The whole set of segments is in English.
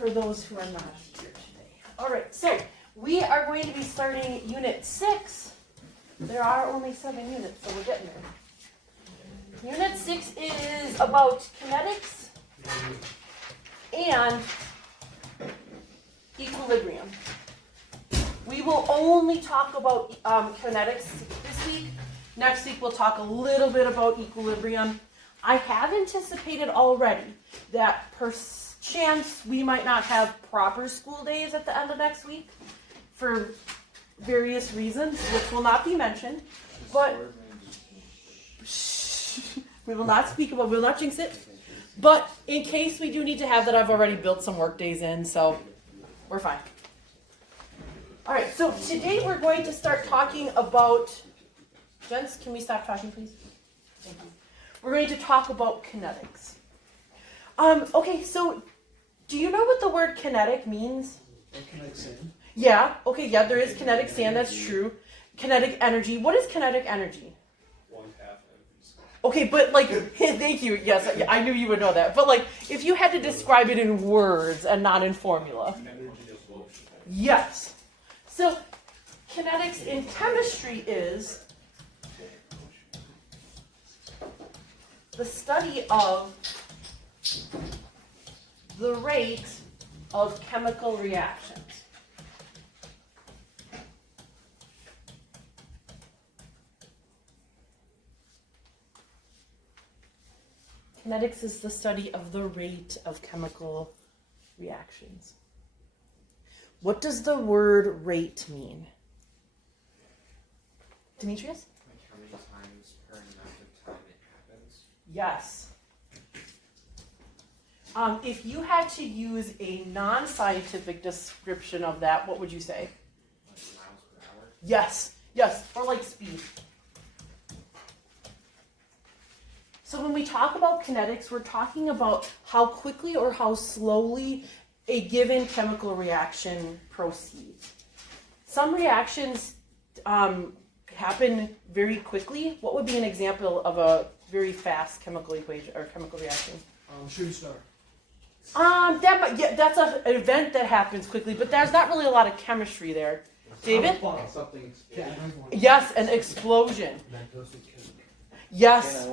for those who are not here today. All right, so we are going to be starting Unit 6. There are only 7 units, so we're getting there. Unit 6 is about kinetics and equilibrium. We will only talk about kinetics this week. Next week we'll talk a little bit about equilibrium. I have anticipated already that per chance we might not have proper school days at the end of next week for various reasons, which will not be mentioned. But we will not speak about, we will not jinx it. But in case we do need to have that, I've already built some work days in, so we're fine. All right, so today we're going to start talking about, gents, can we stop talking, please? Thank you. We're going to talk about kinetics. Okay, so do you know what the word kinetic means? Kinetic sand. Yeah, okay, yeah, there is kinetic sand, that's true. Kinetic energy. What is kinetic energy? 1/2 energy. Okay, but like, thank you, yes, I knew you would know that. But like, if you had to describe it in words and not in formula. Energy of motion. Yes. So, kinetics in chemistry is the study of the rate of chemical reactions. Kinetics is the study of the rate of chemical reactions. What does the word rate mean? Demetrius? Like how many times per amount of time it happens? Yes. If you had to use a non-scientific description of that, what would you say? Like miles per hour? Yes, yes, or like speed. So when we talk about kinetics, we're talking about how quickly or how slowly a given chemical reaction proceeds. Some reactions happen very quickly. What would be an example of a very fast chemical equation or chemical reaction? Shooting star. That's an event that happens quickly, but there's not really a lot of chemistry there. David? Something. Yes, an explosion. Yes.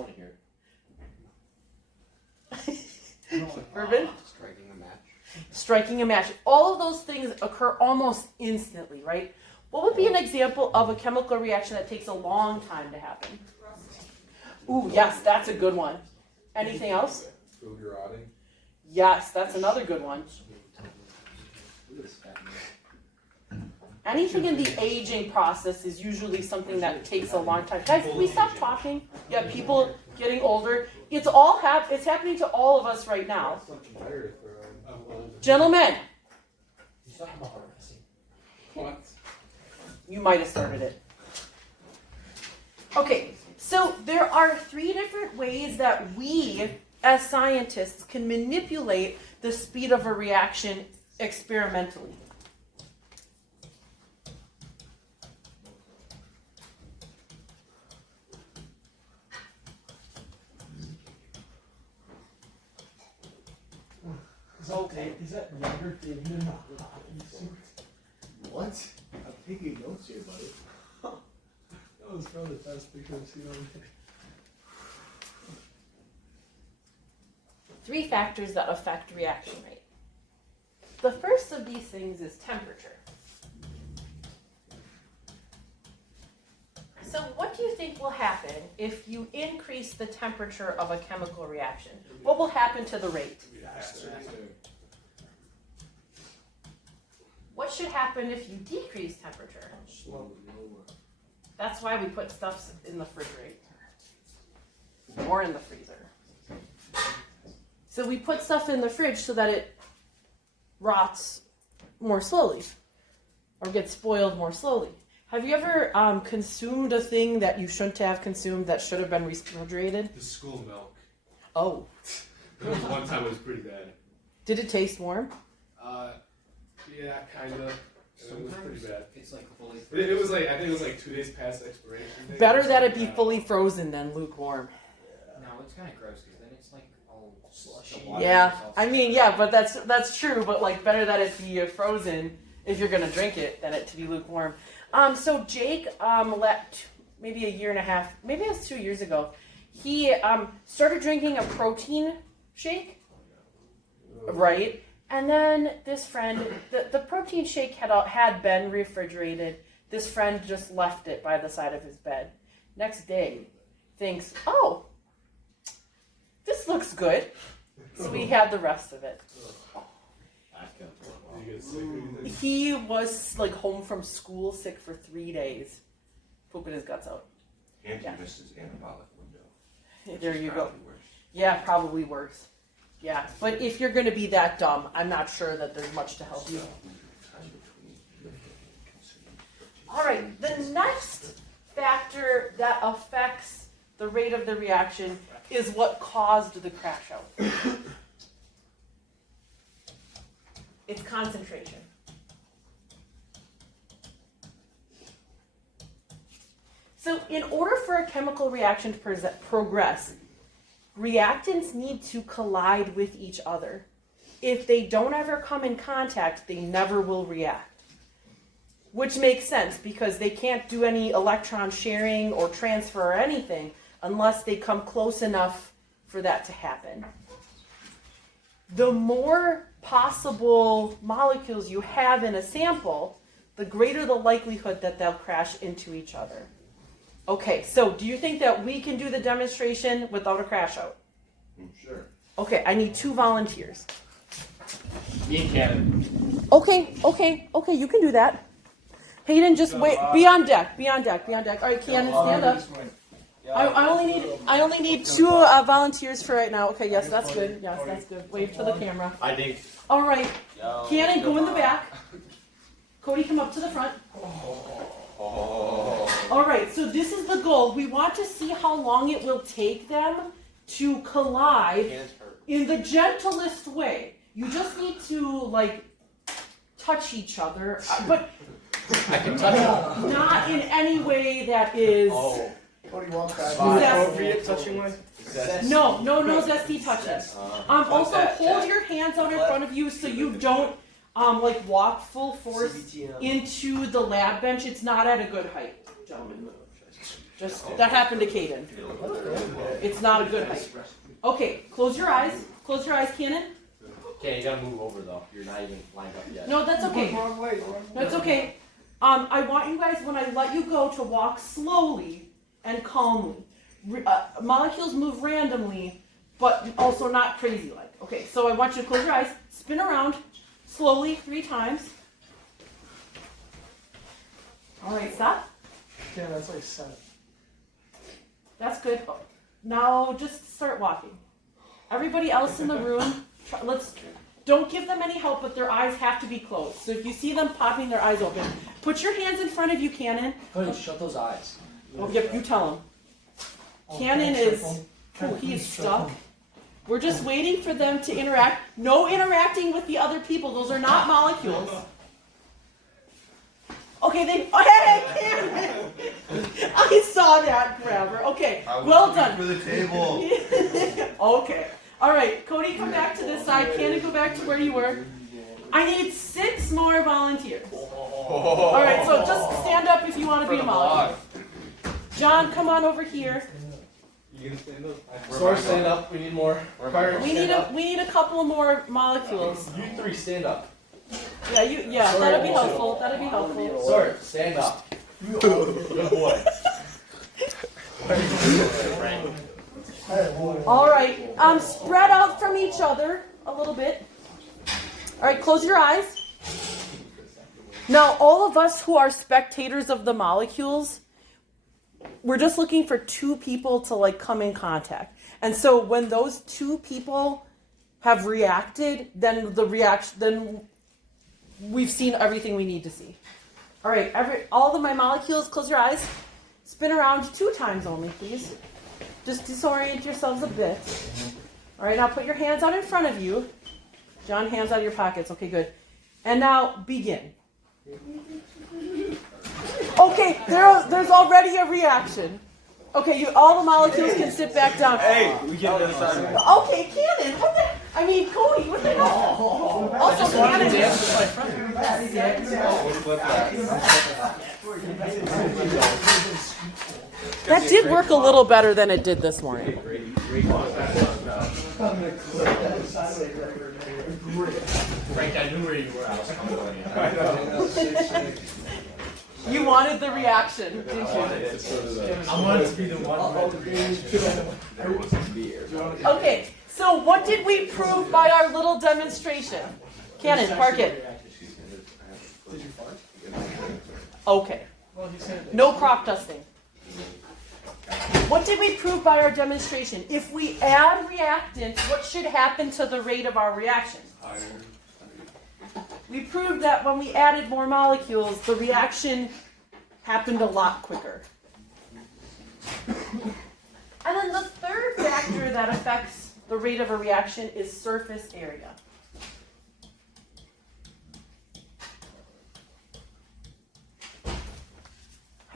Urban? Striking a match. Striking a match. All of those things occur almost instantly, right? What would be an example of a chemical reaction that takes a long time to happen? Ooh, yes, that's a good one. Anything else? Food rotting. Yes, that's another good one. Anything in the aging process is usually something that takes a long time. Guys, can we stop talking? Yeah, people getting older. It's happening to all of us right now. Gentlemen. What? You might have started it. Okay, so there are 3 different ways that we, as scientists, can manipulate the speed of a reaction experimentally. Okay. Is that younger David in the hockey suit? What? I'm taking notes here, buddy. That was probably the best because, you know. 3 factors that affect reaction rate. The first of these things is temperature. So what do you think will happen if you increase the temperature of a chemical reaction? What will happen to the rate? What should happen if you decrease temperature? That's why we put stuff in the refrigerator or in the freezer. So we put stuff in the fridge so that it rots more slowly or gets spoiled more slowly. Have you ever consumed a thing that you shouldn't have consumed that should have been refrigerated? The school milk. Oh. There was one time it was pretty bad. Did it taste warm? Yeah, kind of. It was pretty bad. It's like fully. It was like, I think it was like 2 days past expiration date. Better that it be fully frozen than lukewarm. No, it's kind of gross because then it's like all Yeah, I mean, yeah, but that's true. But like, better that it be frozen if you're gonna drink it than it to be lukewarm. So Jake, maybe a year and a half, maybe it was 2 years ago, he started drinking a protein shake, right? And then this friend, the protein shake had been refrigerated. This friend just left it by the side of his bed. Next day, thinks, oh, this looks good. So we had the rest of it. You get sick or anything? He was like home from school sick for 3 days, pooping his guts out. And Yeah. he missed his anabolic window. There which is you go. probably worse. Yeah, probably worse. Yeah, but if you're going to be that dumb, I'm not sure that there's much to help you. So, time between lifting and consuming protein. All right, the next factor that affects the rate of the reaction is what caused the crash out. It's concentration. So in order for a chemical reaction to progress, reactants need to collide with each other. If they don't ever come in contact, they never will react. Which makes sense because they can't do any electron sharing or transfer or anything unless they come close enough for that to happen. The more possible molecules you have in a sample, the greater the likelihood that they'll crash into each other. Okay, so do you think that we can do the demonstration without a crash out? Sure. Okay, I need 2 volunteers. Me, Kevin. Okay, you can do that. Hayden, just wait. Be on deck. All right, Keanu, stand up. I only need 2 volunteers for right now. Okay, yes, that's good. Yes, that's good. Wave to the camera. I think. All right, Keanu, go in the back. Cody, come up to the front. All right, so this is the goal. We want to see how long it will take them to collide in the gentlest way. You just need to like touch each other, but I can touch it. not in any way that is. Cody, walk back. Appropriate touching way? No zesty touches. Also, that, hold Jack. your hands out in front of you so you don't like walk full force into the lab bench. It's not at a good height, gentlemen. Just that happened to Caden. It's not a good height. Okay, close your eyes. Close your eyes, Cannon. Okay, you gotta move over though. You're not even lined up yet. No, that's okay. Wrong way. That's okay. I want you guys, when I let you go, to walk slowly and calmly. Molecules move randomly, but also not crazy like. Okay, so I want you to close your eyes, spin around slowly 3 times. All right, stop. Yeah, that's like 7. That's good. Now just start walking. Everybody else in the room, don't give them any help, but their eyes have to be closed. So if you see them popping their eyes open, put your hands in front of you, Cannon. Cody, shut those eyes. Oh, yep, you tell him. Cannon is, he's stuck. We're just waiting for them to interact. No interacting with the other people. Those are not molecules. Okay, hey, Cannon! I saw that grabber. Okay, well done. For the table. Okay. All right, Cody, come back to this side. Cannon, go back to where you were. I need 6 more volunteers. All right, so just stand up if you want to be a molecule. John, come on over here. You gonna stand up? Source, stand up. We need more. Fire, We need a couple more molecules. You 3 stand up. Yeah, that'd be helpful. That'd be helpful. Sword, stand up. Good boy. All right, spread out from each other a little bit. All right, close your eyes. Now, all of us who are spectators of the molecules, we're just looking for 2 people to like come in contact. And so when those 2 people have reacted, then we've seen everything we need to see. All right, all of my molecules, close your eyes. Spin around 2 times only, please. Just disorient yourselves a bit. All right, now put your hands out in front of you. John, hands out of your pockets. Okay, good. And now begin. Okay, there's already a reaction. Okay, all the molecules can sit back down. Hey, we get this on. Okay, Cannon, what the? I mean, Cody, what the hell? Also, Cannon. That did work a little better than it did this morning. Frank, I knew where you were. I was coming. You wanted the reaction, didn't you? I wanted to be the one with the reaction. Okay, so what did we prove by our little demonstration? Cannon, park it. Did you fart? Okay, Well, he said no crop dusting. What did we prove by our demonstration? If we add reactants, what should happen to the rate of our reaction? We proved that when we added more molecules, the reaction happened a lot quicker. And then the third factor that affects the rate of a reaction is surface area.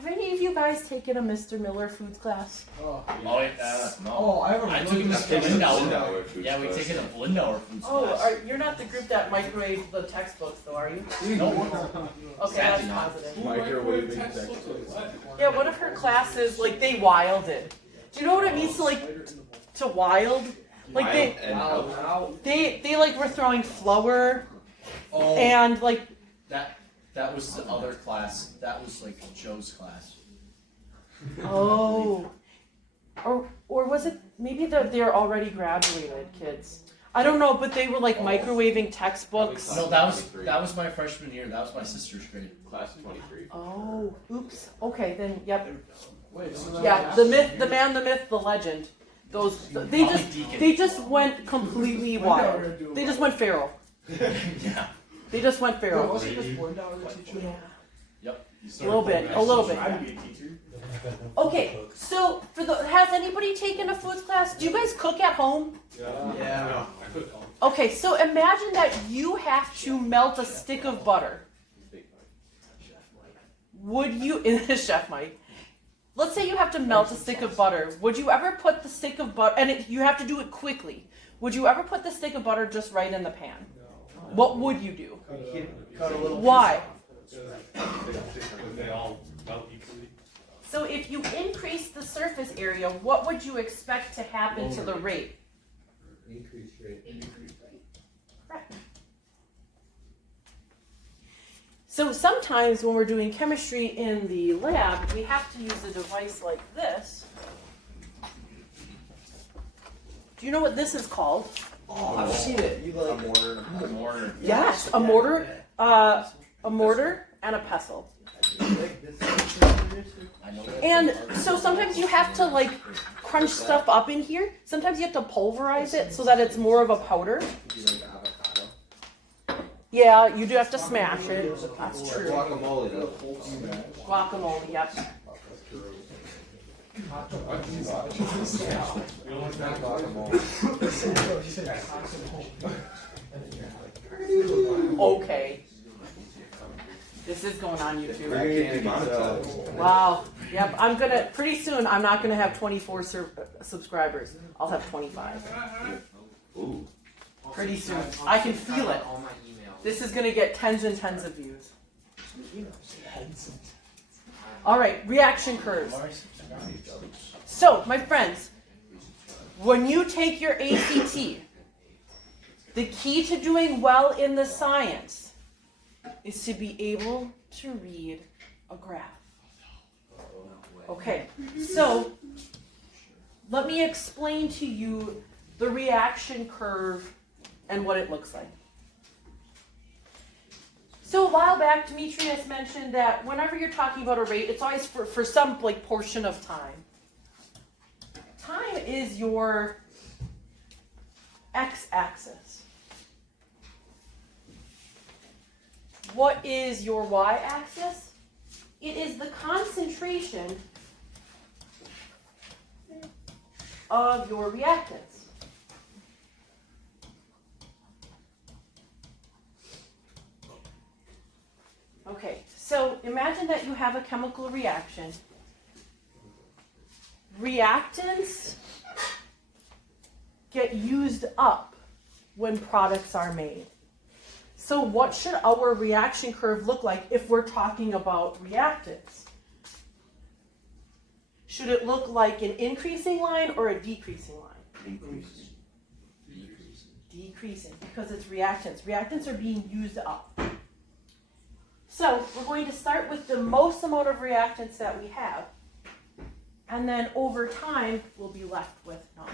Have any of you guys taken a Mr. Miller foods class? No. I have a I took really Mr. good Lindauer. Yeah, we taken a Lindauer from class. You're not the group that microwaved the textbooks, though, are you? No. Okay, that's Sadly not. positive. Microwaving textbooks. Yeah, one of her classes, like, they wilded. Do you know what it means to, like, to wild? Like, they like, were throwing flour Oh, and, like, that was the other class. That was like Joe's class. oh. Or was it, maybe they're already graduated kids. I don't know, but they were, like, microwaving textbooks. No, that was my freshman year. That was my sister's grade. Class of 23. Oh, oops. Okay, then, yep. Wait, so Yeah, the myth, the man, the myth, the legend. They just went completely wild. They just went feral. Yeah. They just went feral. wasn't this Lindauer the teacher? Yeah. Yep. A little bit. I'd be a teacher. Okay, so has anybody taken a foods class? Do you guys cook at home? Yeah. Okay, so imagine that you have to melt a stick of butter. Would you, Chef Mike, let's say you have to melt a stick of butter. Would you ever put the stick of butter, and you have to do it quickly. Would you ever put the stick of butter just right in the pan? What would you do? Cut a little Why? They all melt equally. So if you increase the surface area, what would you expect to happen to the rate? Increase rate. Correct. So sometimes when we're doing chemistry in the lab, we have to use a device like this. Do you know what this is called? Oh, I've seen it. You like A mortar. Yes, a mortar and a pestle. I know that. And so sometimes you have to, like, crunch stuff up in here. Sometimes you have to pulverize it so that it's more of a powder. you like avocado? Yeah, you do have to smash it. That's Or true. guacamole though. Guacamole, yep. You don't like that? Okay. This is going on YouTube. I can't demonetize. Wow. Yep. Pretty soon, I'm not gonna have 24 subscribers. I'll have 25. Ooh. Pretty soon. I can feel it. All my emails. This is gonna get tens and tens of views. All right, reaction curves. So, my friends, when you take your ACT, the key to doing well in the science is to be able to read a graph. Okay, so let me explain to you the reaction curve and what it looks like. So a while back, Demetrius mentioned that whenever you're talking about a rate, it's always for some like portion of time. Time is your x-axis. What is your y-axis? It is the concentration of your reactants. Okay, so imagine that you have a chemical reaction. reactants get used up when products are made. So what should our reaction curve look like if we're talking about reactants? Should it look like an increasing line or a decreasing line? Increasing. Decreasing, because it's reactants. Reactants are being used up. So we're going to start with the most amount of reactants that we have, and then over time we'll be left with none.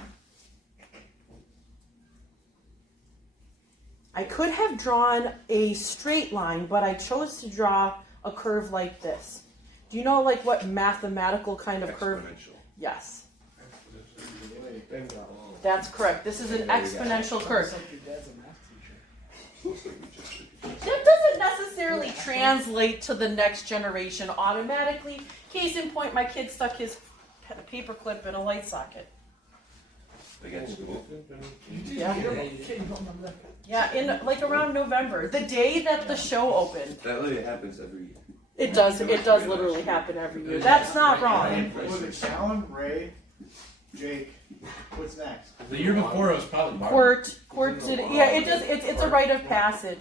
I could have drawn a straight line, but I chose to draw a curve like this. Do you know like what mathematical kind of curve? Exponential. Yes, Bingo. that's correct. This is an exponential curve. Like your dad's a math teacher. That doesn't necessarily translate to the next generation automatically. Case in point, my kid stuck his paper clip in a light socket. Against school. Yeah. You don't remember that? Yeah, in like around November, the day that the show opened. That literally happens every year. It does literally happen every year. That's not wrong. Was it Callan, Ray, Jake? What's next? The year before it was probably Mark. Court did, yeah, it does, it's a rite of passage.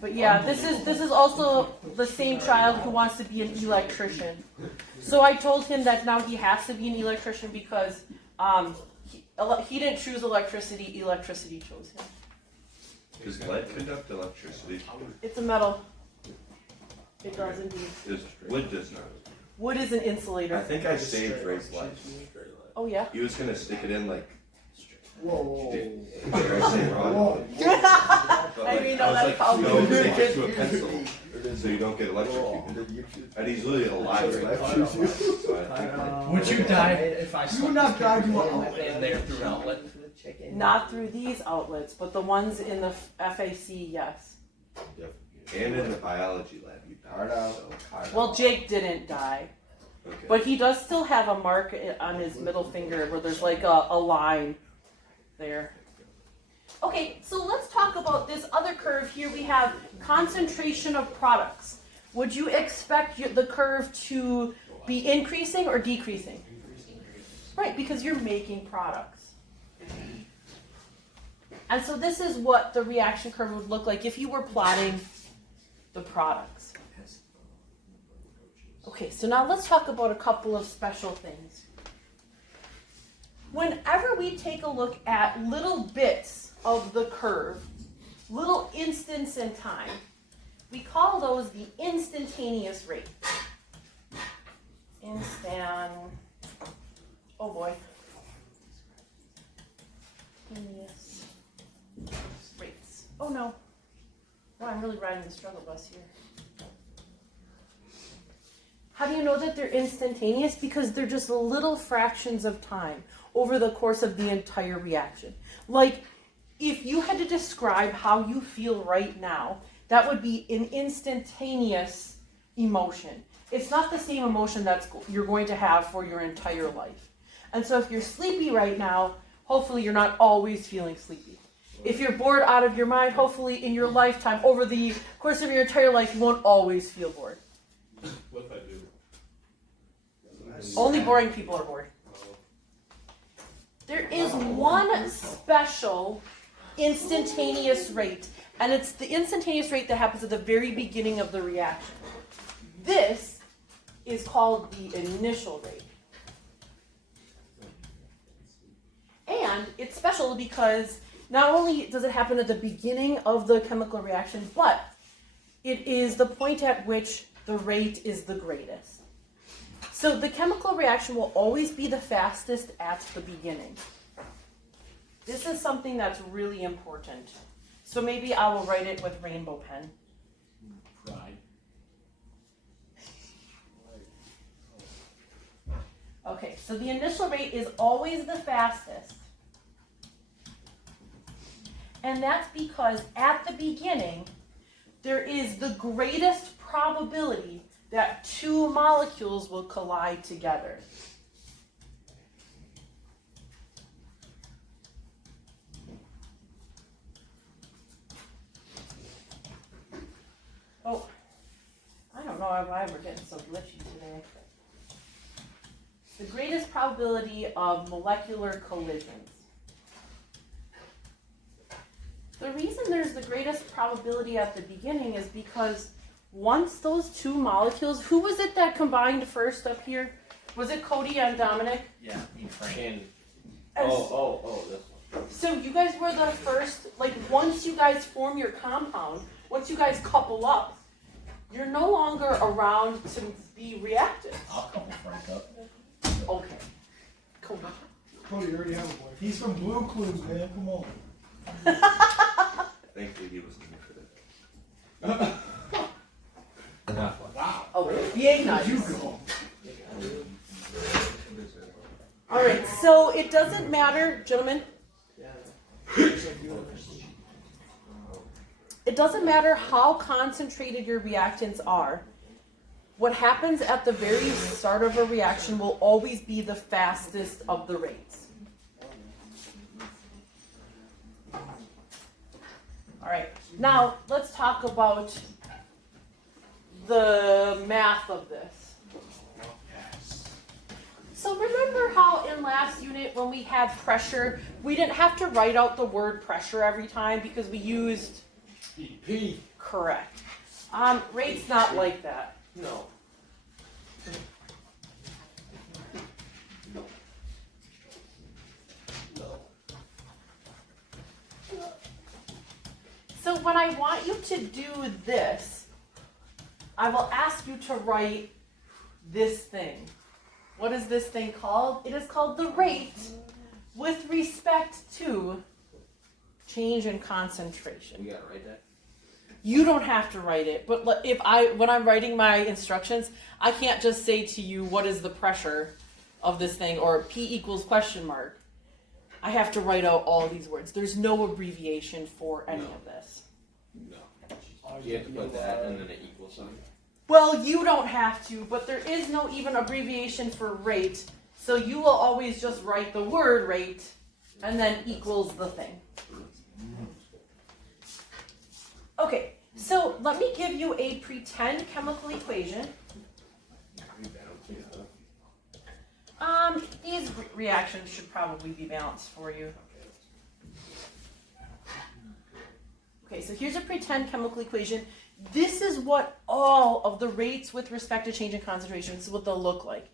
But yeah, this is also the same child who wants to be an electrician. So I told him that now he has to be an electrician because he didn't choose electricity, electricity chose him. Does lead conduct electricity? It's a metal. It does indeed. Wood does not. Wood is an I insulator. think I saved Ray's life. Oh yeah? He was gonna stick it in like. Whoa. Did I say wrong? Whoa. But, I mean, no, I was that's like, probably no, good. stick it to a pencil so you don't get electrocuted. And he's literally alive right now. So I think like, Would you die if I You stuck not this die paper to an clip outlet. in there through an outlet? Not through these outlets, but the ones in the FAC, yes. and in the biology lab you died. So. Well, Jake didn't die, Okay. but he does still have a mark on his middle finger where there's like a line there. Okay, so let's talk about this other curve here. We have concentration of products. Would you expect the curve to be increasing or decreasing? Right, because you're making products. And so this is what the reaction curve would look like if you were plotting the products. Okay, so now let's talk about a couple of special things. Whenever we take a look at little bits of the curve, little instants in time, we call those the instantaneous rate. Oh boy. Instantaneous rates. Oh no. Wow, I'm really riding the struggle bus here. How do you know that they're instantaneous? Because they're just little fractions of time over the course of the entire reaction. Like, if you had to describe how you feel right now, that would be an instantaneous emotion. It's not the same emotion that you're going to have for your entire life. And so if you're sleepy right now, hopefully you're not always feeling sleepy. If you're bored out of your mind, hopefully in your lifetime, over the course of your entire life, you won't always feel bored. What if I do? Only boring people are bored. There is one special instantaneous rate, and it's the instantaneous rate that happens at the very beginning of the reaction. This is called the initial rate. And it's special because not only does it happen at the beginning of the chemical reaction, but it is the point at which the rate is the greatest. So the chemical reaction will always be the fastest at the beginning. This is something that's really important. So maybe I will write it with rainbow pen. Pride. Okay, so the initial rate is always the fastest. And that's because at the beginning, there is the greatest probability that two molecules will collide together. Oh, I don't know why we're getting so glitchy today. The greatest probability of molecular collisions. The reason there's the greatest probability at the beginning is because once those two molecules, who was it that combined first up here? Was it Cody and Dominic? Yeah, me Frank. And And this one. So you guys were the first, like once you guys form your compound, once you guys couple up, you're no longer around to be reactive. I'll couple Frank up. Okay. Cody. Cody, you already have a boyfriend. He's from Blue Clues, man. Come on. Thankfully he was in for that. Wow. Okay, being nice. You go. Alright, so it doesn't matter, gentlemen. It doesn't matter how concentrated your reactants are. What happens at the very start of a reaction will always be the fastest of the rates. Alright, now let's talk about the math of this. So remember how in last unit when we had pressure, we didn't have to write out the word pressure every time because we used EP. correct. Rate's not like that. No. So when I want you to do this, I will ask you to write this thing. What is this thing called? It is called the rate with respect to change in concentration. You gotta write that. You don't have to write it, but when I'm writing my instructions, I can't just say to you what is the pressure of this thing or P equals question mark. I have to write out all these words. There's no abbreviation for any of this. No. You have to put that and then an equal sign. Well, you don't have to, but there is no even abbreviation for rate, so you will always just write the word rate and then equals the thing. Okay, so let me give you a pretend chemical equation. These reactions should probably be balanced for you. Okay, so here's a pretend chemical equation. This is what all of the rates with respect to change in concentration, this is what they'll look like.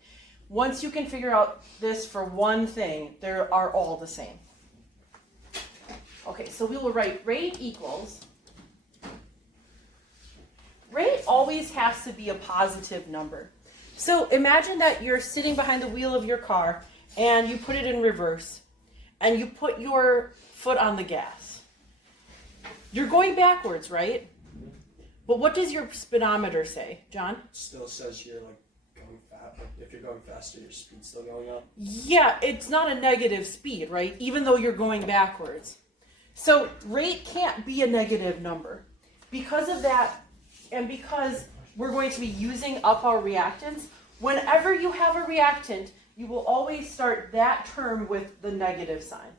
Once you can figure out this for one thing, they are all the same. Okay, so we will write rate equals. Rate always has to be a positive number. So imagine that you're sitting behind the wheel of your car and you put it in reverse and you put your foot on the gas. You're going backwards, right? But what does your speedometer say, John? Still says you're like going fast. Like if you're going faster, your speed's still going up. Yeah, it's not a negative speed, right? Even though you're going backwards. So rate can't be a negative number. Because of that, and because we're going to be using up our reactants, whenever you have a reactant, you will always start that term with the negative sign.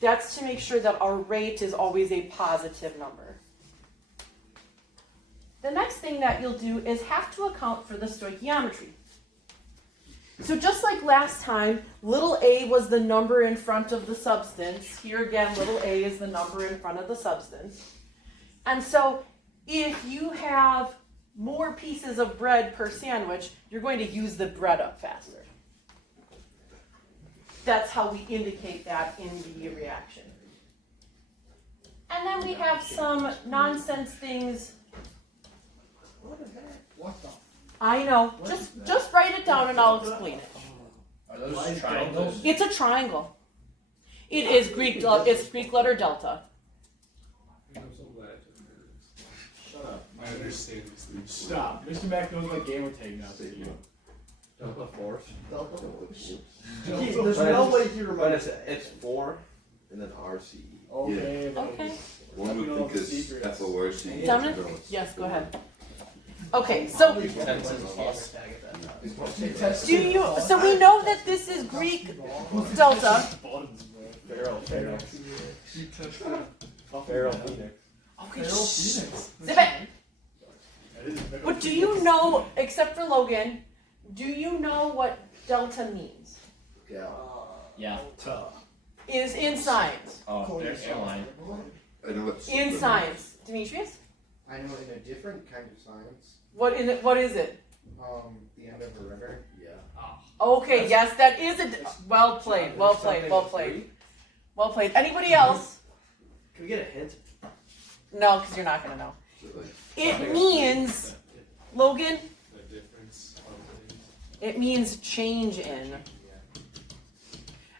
That's to make sure that our rate is always a positive number. The next thing that you'll do is have to account for the stoichiometry. So just like last time, little a was the number in front of the substance. Here again, little a is the number in front of the substance. And so if you have more pieces of bread per sandwich, you're going to use the bread up faster. That's how we indicate that in the reaction. And then we have some nonsense things. What the? I know. Just write it down and I'll explain it. Are those triangles? It's a triangle. It is Greek. It's Greek letter delta. I'm so glad I took nerds. Shut up. I understand these things. Stop. Mr. Mac knows what gamer tag now. Delta force. There's no way you But remember. it's 4 and then RCE. Okay. Okay. One would think it's FORC. Dominic? Yes, go ahead. Okay, so do you? So we know that this is Greek delta. Pharaoh. You touched that. Pharaoh Phoenix. Okay, zip it. But do you know, except for Logan, do you know what delta means? Yeah. Yeah. Is in science. Oh, there's airline. I know it's. In science. Demetrius? I know in a different kind of science, What is it? the end of a river. Yeah. Okay, yes, that is well played, well played, well played. Well played. Anybody else? Can we get a hint? No, because you're not going to know. So, like, It means, Logan, The difference of things. it means change in.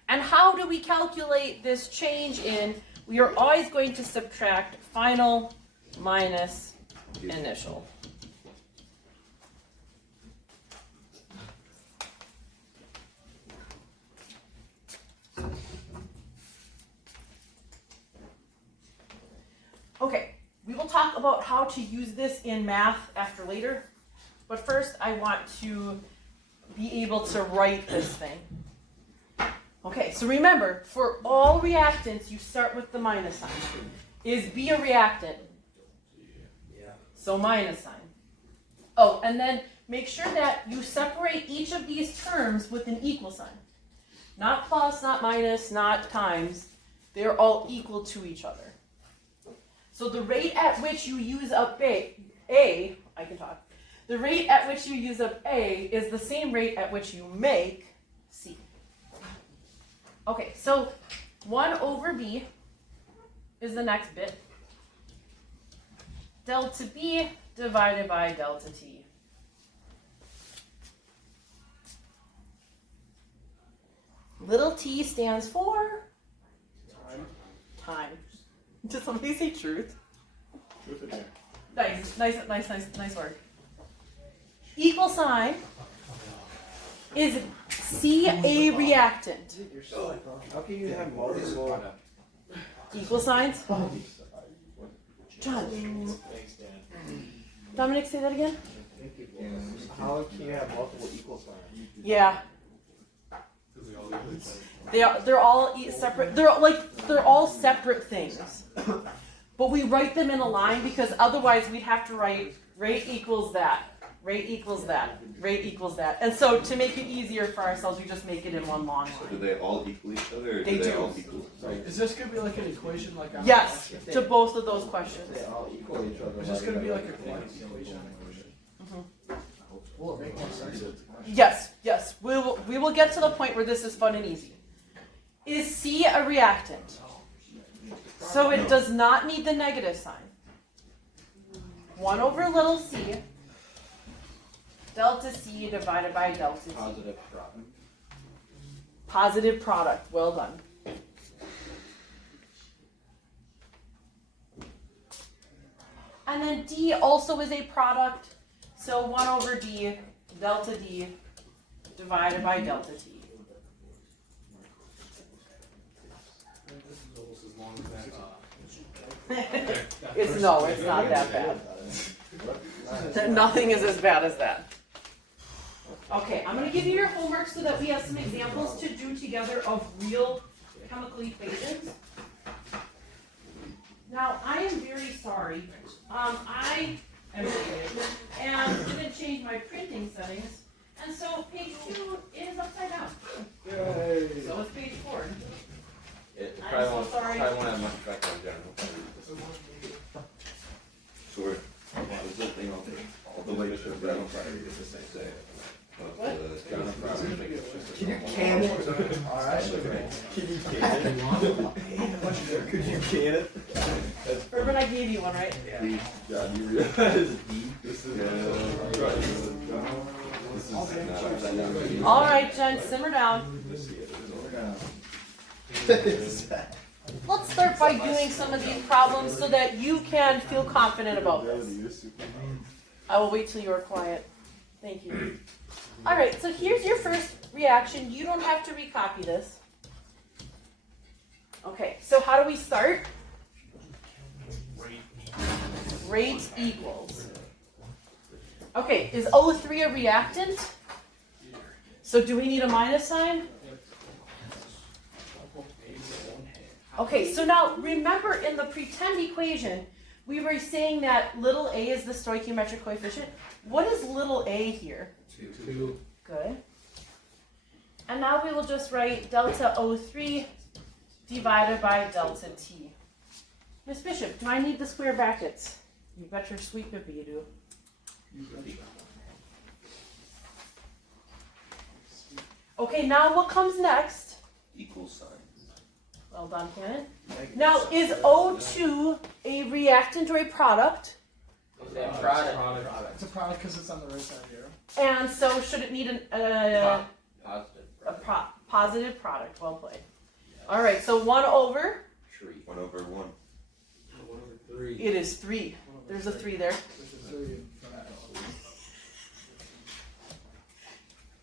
And how do we calculate this change in? We are always going to subtract final minus initial. Okay, we will talk about how to use this in math after later, but first I want to be able to write this thing. Okay, so remember, for all reactants, you start with the minus sign. Is B a reactant? Yeah. So minus sign. Oh, and then make sure that you separate each of these terms with an equal sign. Not plus, not minus, not times. They're all equal to each other. So the rate at which you use up A, I can talk. The rate at which you use up A is the same rate at which you make C. Okay, so 1 over B is the next bit. Delta B divided by delta T. Little t stands for time. Did somebody say truth? Nice work. Equal sign is C a reactant. You're so how can you have multiple? Equal signs? John. Thanks, Dan. Dominic, say that again? How can you have multiple equal signs? Yeah. Because they all look the same. They're all separate. They're all separate things. But we write them in a line because otherwise we'd have to write rate equals that, rate equals that, rate equals that. And so to make it easier for ourselves, we just make it in one long So do line. they all equal each other, or They do they do. all equal? Is this gonna be like an equation like on Yes, to both of those questions. They all equal each other. Is this gonna be like a quantity equation? Will it make more sense? Yes. We will get to the point where this is fun and easy. Is C a reactant? So it does not need the negative sign. 1 over little c, delta C divided by delta T. Positive product. Positive product. Well done. And then D also is a product. So 1 over D, delta D divided by delta T. Almost as long as that. It's not that bad. Nothing is as bad as that. Okay, I'm going to give you your homework so that we have some examples to do together of real chemical equations. Now, I am very sorry. I am and didn't change my printing settings, and so page 2 is upside down. Yay. So it's page 4. It I'm probably so won't, sorry. probably won't have much effect on general. Sure. What's that thing on the way to the ground fire? You get the same thing. Can you can it? Alright. Can you can it? Could you can it? Urban, I gave you one, right? Please, God, you realize this is not upside down. All right, Jen, simmer down. Let's start by doing some of these problems so that you can feel confident about this. I will wait till you are quiet. Thank you. All right, so here's your first reaction. You don't have to recopy this. Okay, so how do we start? Rate equals. Okay, is O3 a reactant? So do we need a minus sign? Okay, so now remember in the pretend equation, we were saying that little a is the stoichiometric coefficient. What is little a here? 2. Good. And now we will just write delta O3 divided by delta T. Miss Bishop, do I need the square brackets? You bet your sweet pippy you do. Okay, now what comes next? Equal sign. Well done, Cannon. Now, is O2 a reactant or a product? Product. It's a product because it's on the right side here. And so should it need Positive. positive product? Well played. All right, so 1 over, 1 over 1. 3. it is 3. There's a 3 there. There's a 3 in front of it.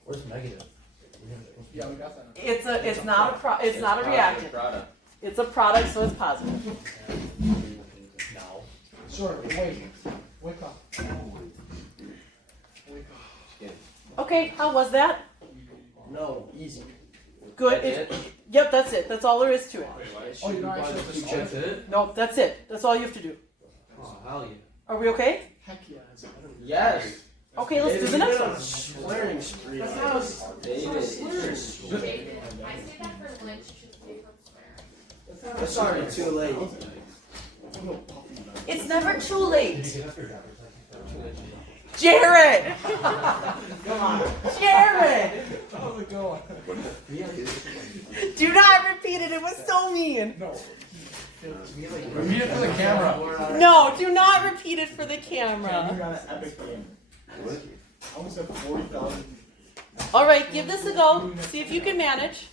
Where's negative? Yeah, we got that. It's not a reactant. Product. It's a product, so it's positive. Now. Sure, wake up. Wake up. Okay, how was that? No, easy. Good. That's Yep, that's it. That's all there is to it. Oh, you know, actually, have to solve it. it? No, that's it. That's all you have to do. Oh, hell yeah. Are we okay? Heck yeah. Yes. Okay, let's do the next one. Swearing spree. David. David, I say that for Lynch, just paper square. It's already too late. It's never too late. Jared! Come on. Jared! How's it going? Do not repeat it. It was so mean. No. Repeat it for the camera. No, do not repeat it for the You camera. got an epic game. I almost have 40,000. All right, give this a go. See if you can manage.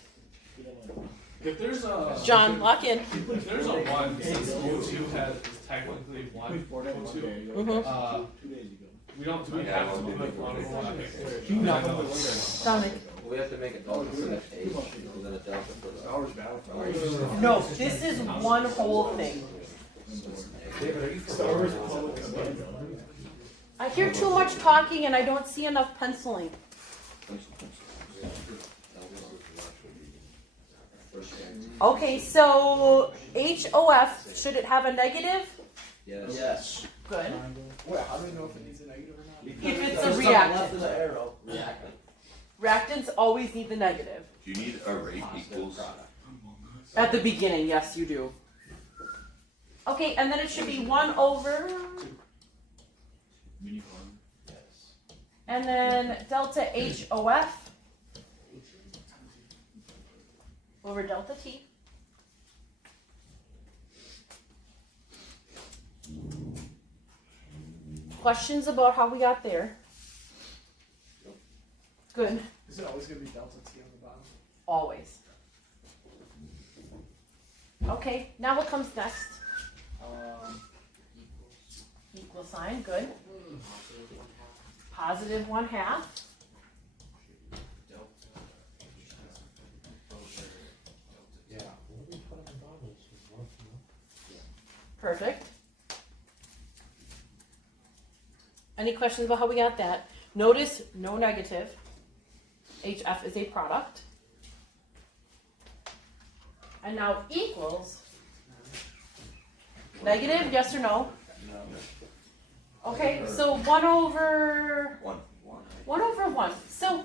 If there's a John, lock in. if there's a 1, since O2 is technically 1, O2, Mm-hmm. we don't do we have to put 1 over 1. Okay. Dominic. We have to make a delta for the H, and then a delta for the. No, this is one whole thing. I hear too much talking and I don't see enough penciling. Okay, so HOF, should it have a negative? Yes. Yes. Good. Wait, how do we know if it needs a negative or not? If it's a There's something reactant. left of the arrow. Reactant. Reactants always need the negative. Do you need a rate equals? At the beginning, yes, you do. Okay, and then it should be 1 over, and then delta HOF over delta T. Questions about how we got there? Good. Is it always going to be delta T on the bottom? Always. Okay, now what comes next? Equal sign, good. Positive 1/2. Perfect. Any questions about how we got that? Notice no negative. HF is a product. And now equals. Negative, yes or no? Okay, so 1 over 1 over 1. So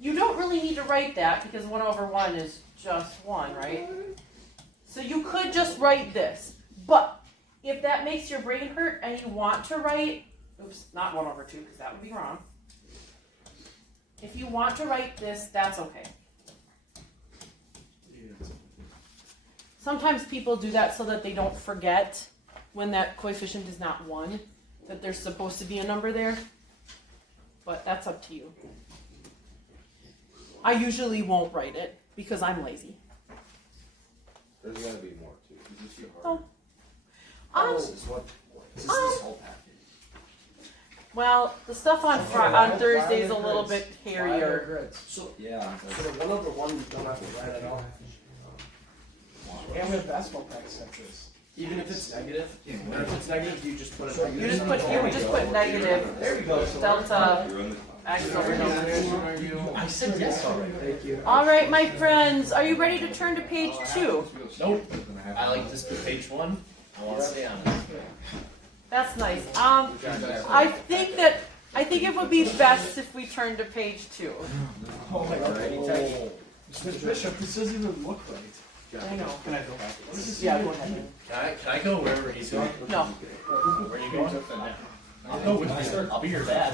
you don't really need to write that because 1 over 1 is just 1, right? So you could just write this. But if that makes your brain hurt and you want to write, oops, not 1 over 2 because that would be wrong. If you want to write this, that's okay. Sometimes people do that so that they don't forget when that coefficient is not 1, that there's supposed to be a number there. But that's up to you. I usually won't write it because I'm lazy. There's gotta be more too. Oh. This is this whole package. Well, the stuff on on Thursday is a little bit hairier. Grids. So, Yeah. so the 1 over 1 you don't have to write at all. And we have basketball practice at this. Even if it's negative? Or if it's negative, you just put it You would just put negative There we go. delta You're on the x over delta. Are you? I said yes already. Thank you. All right, my friends, are you ready to turn to page 2? Nope. I like this page 1. I want to stay on it. That's nice. I think it would be best if we turn to page 2. Oh my god. Bishop, this doesn't even look right. I know. Can I go back? This is Yeah, you. go ahead. Can I go wherever he's going? No. Where are you going? I'll go with you. I'll be your dad.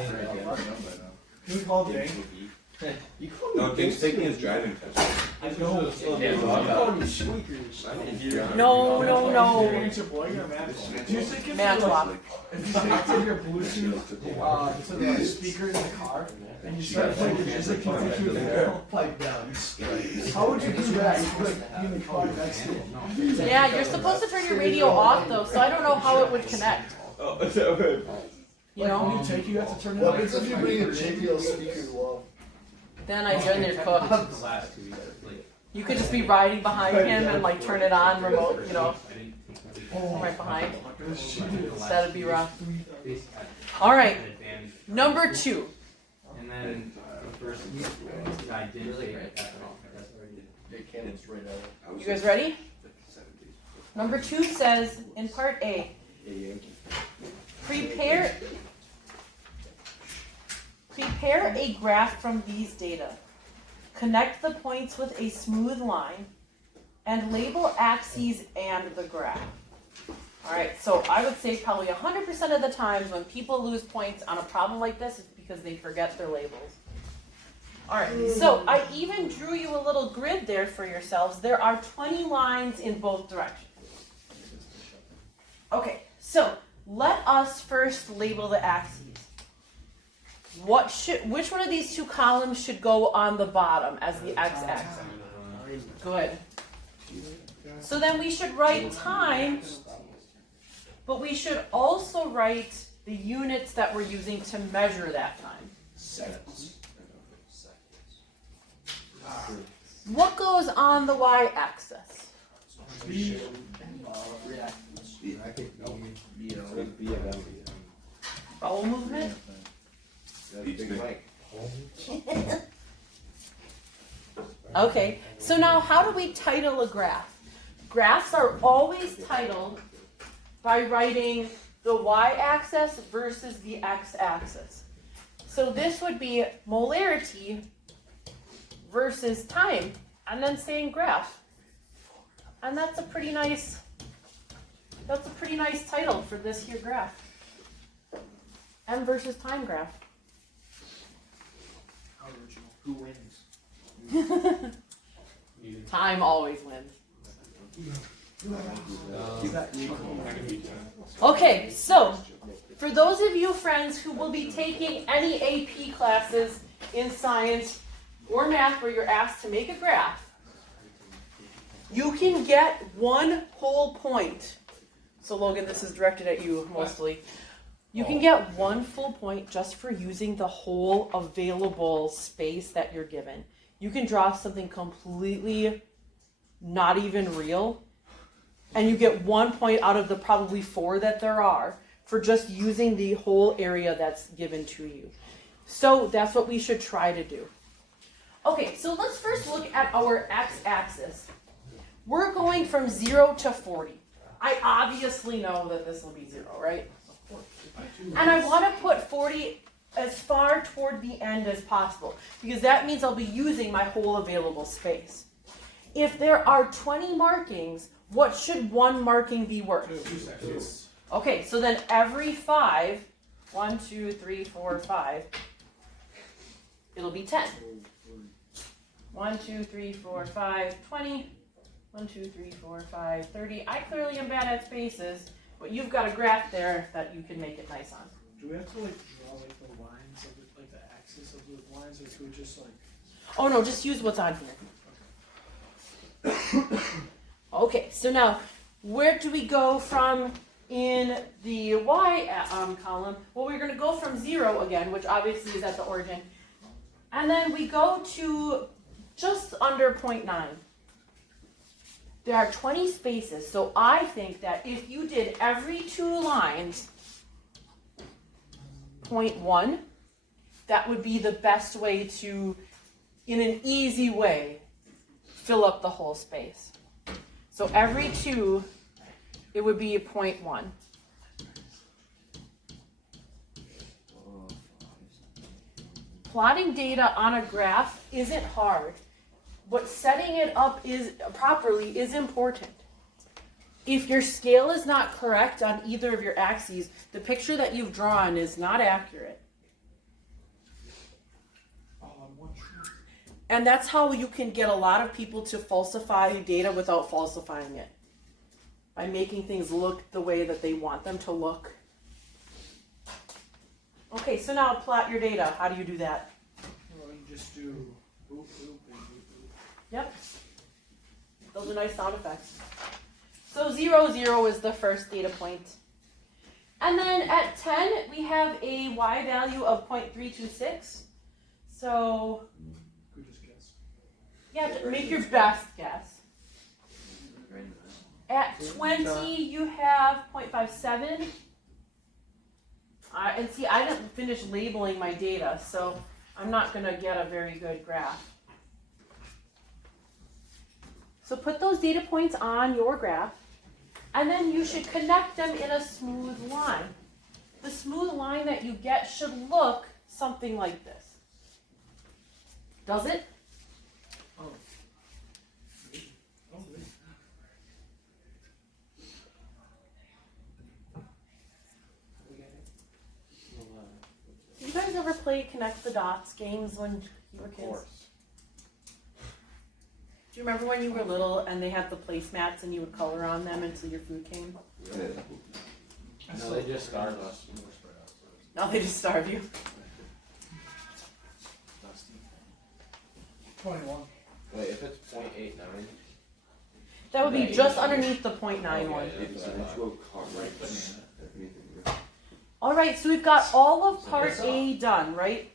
Can we call Dane? No, Dave's taking his driving test. I know. No, no, no. Answer boy or man? Do you think if Matlock. if you connected your Bluetooth to the speaker in the car and you start playing the music coming through the pipe down, how would you do that? You'd like be in the car next to it. Yeah, you're supposed to turn your radio off though, so I don't know how it would connect. Oh, is that right? You know? When you take, you have to turn it What on. happens if you bring a JBL speaker to wall? Then then you're cooked. You could just be riding behind him and like turn it on remote, you know, from right behind. That'd be rough. All right, number 2. And then the first guy didn't take it at all. That's already. You guys ready? Number 2 says in part A, prepare a graph from these data. Connect the points with a smooth line and label axes and the graph. All right, so I would say probably 100% of the times when people lose points on a problem like this is because they forget their labels. All right, so I even drew you a little grid there for yourselves. There are 20 lines in both directions. Okay, so let us first label the axes. Which one of these 2 columns should go on the bottom as the x-axis? Good. So then we should write time, but we should also write the units that we're using to measure that time. Seconds. What goes on the y-axis? Speed. Bowel movement? Okay, so now how do we title a graph? Graphs are always titled by writing the y-axis versus the x-axis. So this would be molarity versus time, and then saying graph. And that's a pretty nice title for this here graph. M versus time graph. How original. Who wins? Time always wins. Okay, so for those of you friends who will be taking any AP classes in science or math where you're asked to make a graph, you can get 1 whole point. So Logan, this is directed at you mostly. You can get 1 full point just for using the whole available space that you're given. You can draw something completely not even real, and you get 1 point out of the probably 4 that there are for just using the whole area that's given to you. So that's what we should try to do. Okay, so let's first look at our x-axis. We're going from 0 to 40. I obviously know that this will be 0, right? And I want to put 40 as far toward the end as possible, because that means I'll be using my whole available space. If there are 20 markings, what should 1 marking be worth? 2 seconds. Okay, so then every 5, 1, 2, 3, 4, 5, it'll be 10. 1, 2, 3, 4, 5, 20. 1, 2, 3, 4, 5, 30. I clearly am bad at spaces, but you've got a graph there that you can make it nice on. Do we have to like draw like the lines of it, like the axis of the lines, or can we just like? Oh no, just use what's on here. Okay, so now where do we go from in the y column? Well, we're going to go from 0 again, which obviously is at the origin, and then we go to just under 0.9. There are 20 spaces, so I think that if you did every 2 lines 0.1, that would be the best way to, in an easy way, fill up the whole space. So every 2, it would be a 0.1. Plotting data on a graph isn't hard. but setting it up properly is important. If your scale is not correct on either of your axes, the picture that you've drawn is not accurate. And that's how you can get a lot of people to falsify data without falsifying it. By making things look the way that they want them to look. Okay, so now plot your data. How do you do that? Well, you just do boop, boop, and boop, boop. Yep. Those are nice sound effects. So 0, 0 is the first data point. And then at 10, we have a y value of 0.326. So, Could just guess. yeah, make your best guess. At 20, you have 0.57. And see, I didn't finish labeling my data, so I'm not going to get a very good graph. So put those data points on your graph, and then you should connect them in a smooth line. The smooth line that you get should look something like this. Does it? Oh. Oh, really? Did you guys ever play Connect the Dots games when you were kids? Do you remember when you were little and they had the placemats and you would color on them until your food came? No, they just starved us. Now they just starve you. 21. Wait, if it's 0.89, That would be Yeah, just 89. underneath the 0.91. Okay. All right, so we've got all of part A done, right?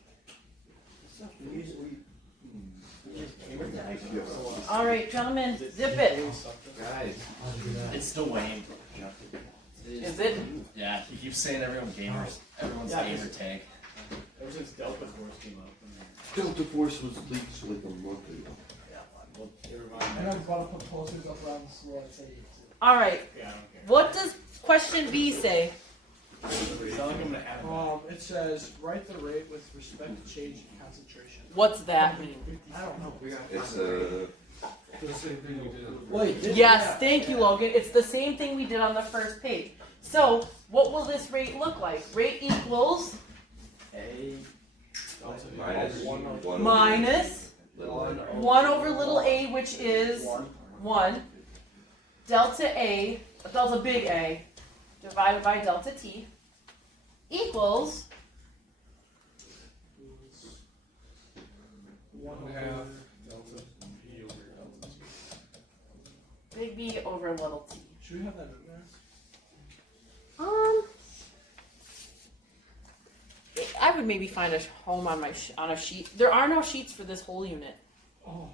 All right, gentlemen, zip it. Guys, It's still Wayne. Is it? Yeah, he keeps saying everyone's Yeah, gamer tag. Ever since Delta Force came out. Delta Force was leaked like a month ago. Well, And I'm about to put posters up around the school and say, All right, Yeah, I don't care. what does question B say? It's not like I'm gonna add it says, write the rate with respect to change in concentration. What's that mean? I don't know. It's Wait, Yes, thank you, Logan. It's the same thing we did on the first page. So, what will this rate look like? Rate equals minus little 1 over little a, which is 1. Delta big A, divided by delta t, equals 1/2 Delta P over Delta T. big B over little t. Should we have that in there? I would maybe find a home on my on a sheet. There are no sheets for this whole unit. Oh.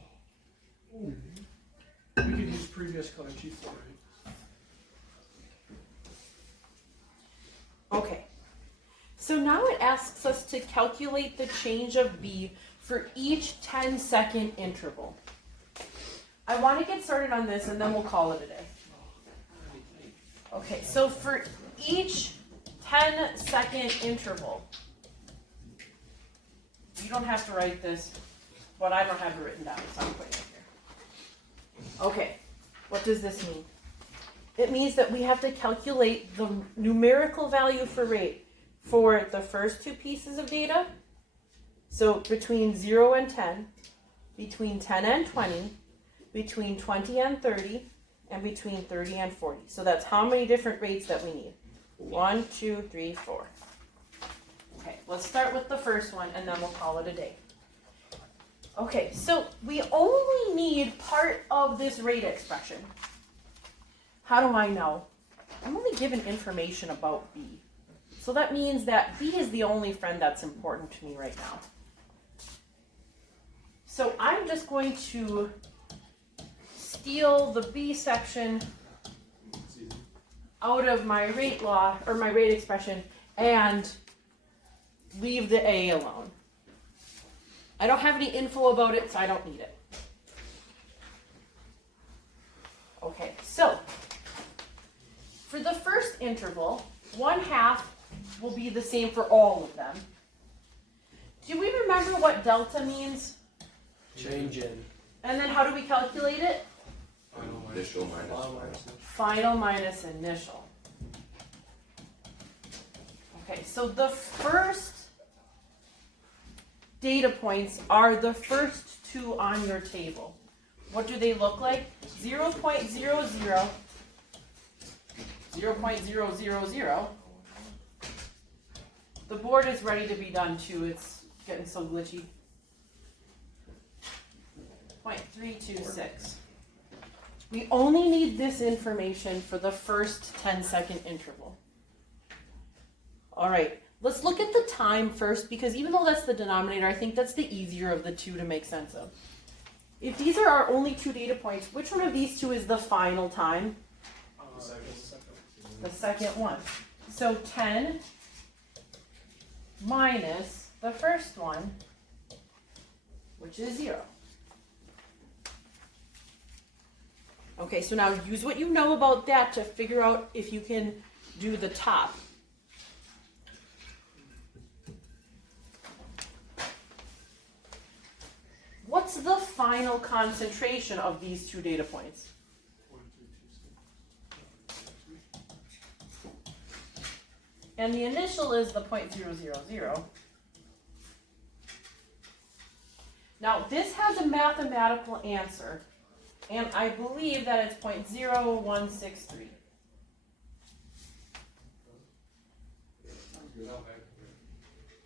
We could use previous color sheets already. Okay. So now it asks us to calculate the change of B for each 10-second interval. I want to get started on this and then we'll call it a day. Okay, so for each 10-second interval, you don't have to write this, but I don't have it written down, so I'm putting it here. Okay, what does this mean? It means that we have to calculate the numerical value for rate for the first two pieces of data. So between 0 and 10, between 10 and 20, between 20 and 30, and between 30 and 40. So that's how many different rates that we need. 1, 2, 3, 4. Okay, let's start with the first one and then we'll call it a day. Okay, so we only need part of this rate expression. How do I know? I'm only given information about B. So that means that B is the only friend that's important to me right now. So I'm just going to steal the B section out of my rate law, or my rate expression, and leave the A alone. I don't have any info about it, so I don't need it. Okay, so for the first interval, 1/2 will be the same for all of them. Do we remember what delta means? Change in. And then how do we calculate it? Initial minus. Final minus initial. Okay, so the first data points are the first two on your table. What do they look like? 0.00, 0.000. The board is ready to be done too. It's getting so glitchy. 0.326. We only need this information for the first 10-second interval. All right, let's look at the time first, because even though that's the denominator, I think that's the easier of the two to make sense of. If these are our only two data points, which one of these two is the final time? The second one. So 10 minus the first one, which is 0. Okay, so now use what you know about that to figure out if you can do the top. What's the final concentration of these two data points? And the initial is the 0.000. Now, this has a mathematical answer, and I believe that it's 0.0163.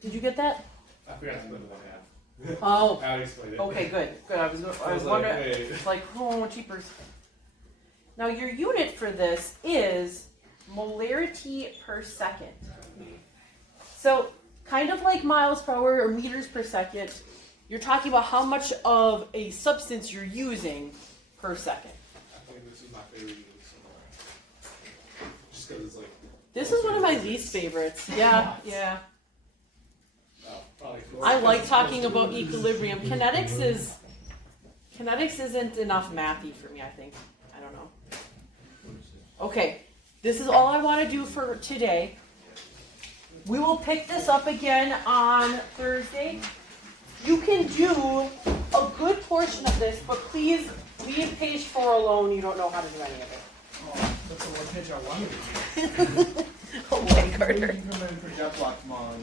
Did you get that? I forgot to put the 1/2. Oh, I already explained it. okay, good. Good. I was wondering. wait. It's like, oh, cheapers. Now, your unit for this is molarity per second. So, kind of like miles per hour or meters per second, you're talking about how much of a substance you're using per second. I think this is my favorite unit so far. Just because it's like. This is one of my least favorites. Yeah, yeah. Probably I like talking about equilibrium. Kinetics isn't enough mathy for me, I think. I don't know. Okay, this is all I want to do for today. We will pick this up again on Thursday. You can do a good portion of this, but please leave page 4 alone. You don't know how to do any of it. Oh, that's the one page I wanted to do. Okay, Carter. Even in project block tomorrow.